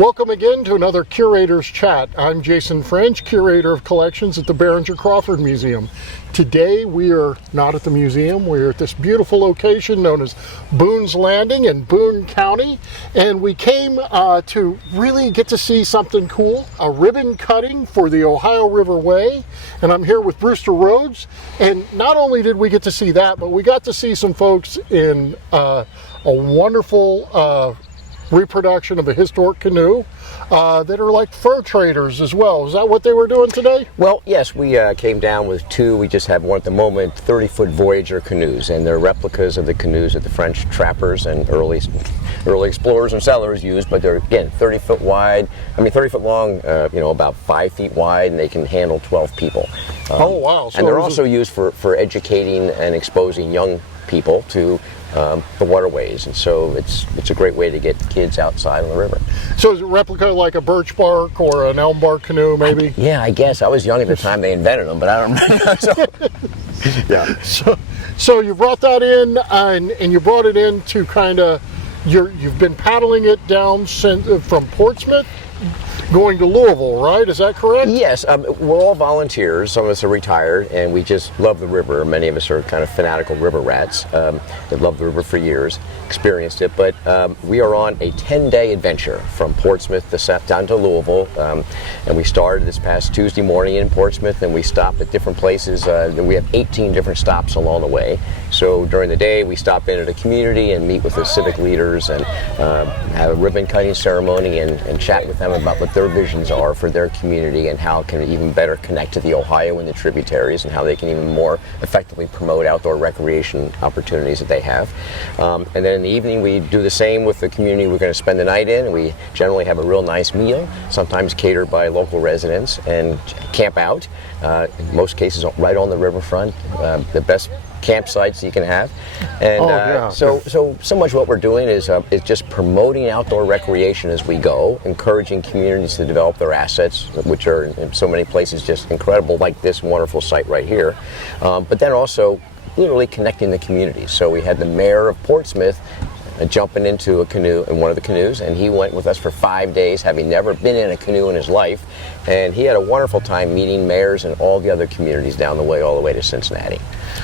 Welcome again to another Curator's Chat. I'm Jason French, Curator of Collections at the Behringer-Crawford Museum. Today we are not at the museum, we're at this beautiful location known as Boones Landing in Boone County, and we came to really get to see something cool, a ribbon cutting for the Ohio River Way, and I'm here with Brewster Rhoads, and not only did we get to see that, but we got to see some folks in a wonderful reproduction of a historic canoe that are like fur traders as well. Is that what they were doing today? Well, yes, we came down with two. We just have one at the moment, 30-foot Voyager canoes, and they're replicas of the canoes that the French trappers and early explorers and settlers used, but they're, again, 30-foot wide, 30-foot long, about 5 feet wide, and they can handle 12 people. Oh, wow. So and they're also used for educating and exposing young people to the waterways, and so it's a great way to get kids outside on the river. So is it replica like a birch bark or an elm bark canoe, maybe? Yeah, I guess. I was young at the time they invented them, but I don't remember. Yeah. So you brought that in, and you brought it in to kind of, you've been paddling it down from Portsmouth, going to Louisville, right? Is that correct? Yes, we're all volunteers. Some of us are retired, and we just love the river. Many of us are kind of fanatical river rats. They've loved the river for years, experienced it, but we are on a 10-day adventure from Portsmouth down to Louisville, and we started this past Tuesday morning in Portsmouth, and we stopped at different places. We have 18 different stops along the way. So during the day, we stop in at a community and meet with the civic leaders and have a ribbon cutting ceremony and chat with them about what their visions are for their community and how it can even better connect to the Ohio and the tributaries and how they can even more effectively promote outdoor recreation opportunities that they have. And then in the evening we do the same with the community we're going to spend the night in, and we generally have a real nice meal, sometimes catered by local residents, and camp out, in most cases right on the riverfront, the best campsites you can have, and so much what we're doing is just promoting outdoor recreation as we go, encouraging communities to develop their assets, which are in so many places just incredible, like this wonderful site right here, but then also literally connecting the communities. So we had the mayor of Portsmouth jumping into a canoe, in one of the canoes, and he went with us for 5 days, having never been in a canoe in his life, and he had a wonderful time meeting mayors and all the other communities down the way, all the way to Cincinnati.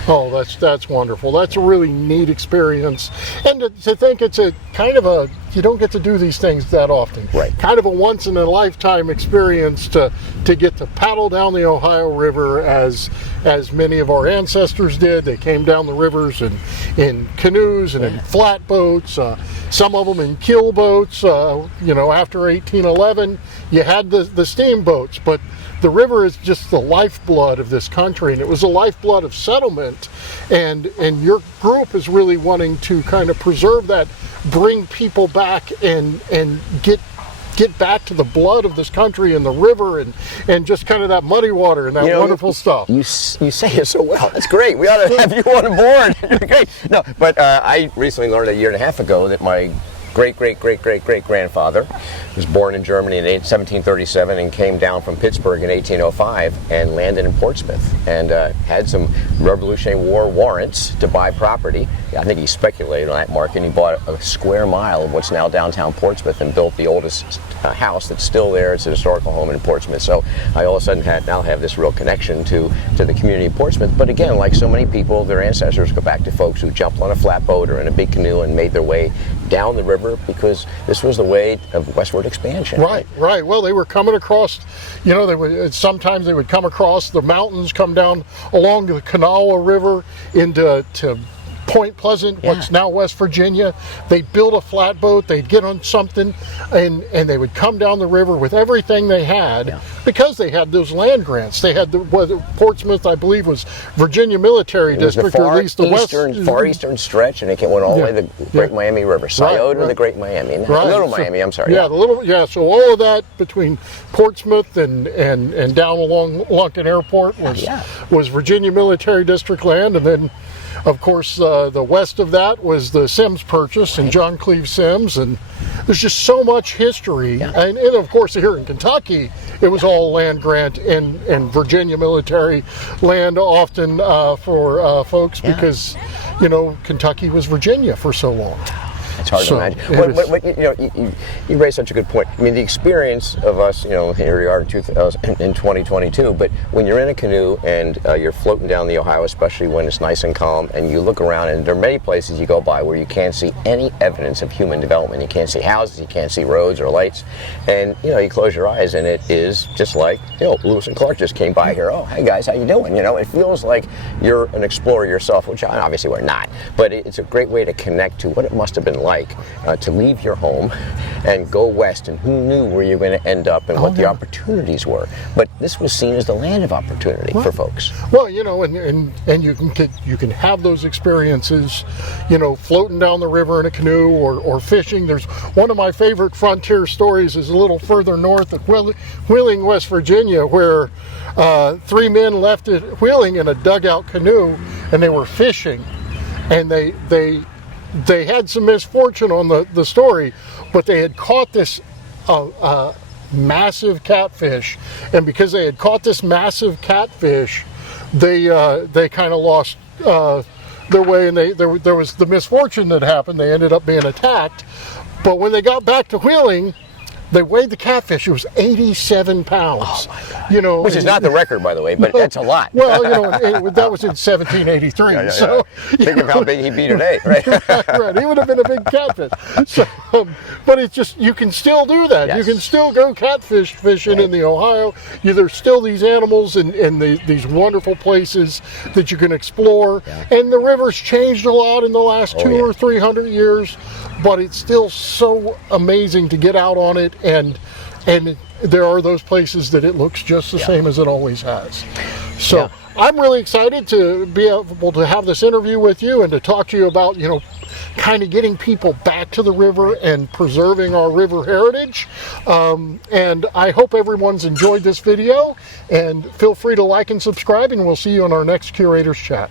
Oh, that's wonderful. That's a really neat experience, and to think it's a kind of a, you don't get to do these things that often. Right. Kind of a once in a lifetime experience to get to paddle down the Ohio River as many of our ancestors did. They came down the rivers in canoes and in flatboats, some of them in keel boats. After 1811, you had the steamboats, but the river is just the lifeblood of this country, and it was the lifeblood of settlement, and your group is really wanting to kind of preserve that, bring people back and get back to the blood of this country and the river and just kind of that muddy water and that wonderful stuff. You say it so well. That's great. We ought to have you on board. You're great. No, but I recently learned a year and a half ago that my great-great-great-great-great-grandfather was born in Germany in 1737 and came down from Pittsburgh in 1805 and landed in Portsmouth and had some Revolutionary War warrants to buy property. I think he speculated on that market, and he bought a square mile of what's now downtown Portsmouth and built the oldest house that's still there. It's a historical home in Portsmouth. So I all of a sudden now have this real connection to the community of Portsmouth. But again, like so many people, their ancestors go back to folks who jumped on a flatboat or in a big canoe and made their way down the river because this was the way of westward expansion. Right. Well, they were coming across, sometimes they would come across the mountains, come down along the Kanawha River into Point Pleasant, what's now West Virginia. They'd build a flatboat, they'd get on something, and they would come down the river with everything they had because they had those land grants. They had Portsmouth, I believe, was Virginia Military District, or at least the far eastern stretch, and it went all the way to the Great Miami River, Scioto to the Great Miami, Little Miami. I'm sorry. So all of that between Portsmouth and down along Lunken Airport was Virginia Military District land, and then, of course, the west of that was the Sims Purchase and John Cleve Sims, and there's just so much history. And of course, here in Kentucky, it was all land grant and Virginia military land often for folks because, Kentucky was Virginia for so long. It's hard to imagine. You raised such a good point. I mean, the experience of us, here we are in 2022, but when you're in a canoe and you're floating down the Ohio, especially when it's nice and calm, and you look around, and there are many places you go by where you can't see any evidence of human development. You can't see houses, you can't see roads or lights, and you close your eyes, and it is just like, Lewis and Clark just came by here. Oh, hey guys, how you doing? It feels like you're an explorer yourself, which obviously we're not, but it's a great way to connect to what it must have been like to leave your home and go west, and who knew where you're going to end up and what the opportunities were. But this was seen as the land of opportunity for folks. Well, and you can have those experiences, floating down the river in a canoe or fishing. There's one of my favorite frontier stories is a little further north of Wheeling, West Virginia, where 3 men left at Wheeling in a dugout canoe, and they were fishing, and they had some misfortune on the story, but they had caught this massive catfish, and because they had caught this massive catfish, they kind of lost their way, and there was the misfortune that happened. They ended up being attacked, but when they got back to Wheeling, they weighed the catfish. It was 87 pounds. Oh my God. Which is not the record, by the way, but that's a lot. Well, that was in 1783. Yeah. So think of how big he'd be today, right? Right. He would have been a big catfish. So, but it's just, you can still do that. Yes. You can still go catfish fishing in the Ohio. There's still these animals and these wonderful places that you can explore. Yeah. And the river's changed a lot in the last 200 or 300 years, but it's still so amazing to get out on it. And there are those places that it looks just the same as it always has. So I'm really excited to be able to have this interview with you and to talk to you about, kind of getting people back to the river and preserving our river heritage. And I hope everyone's enjoyed this video, and feel free to like and subscribe, and we'll see you on our next Curators Chat.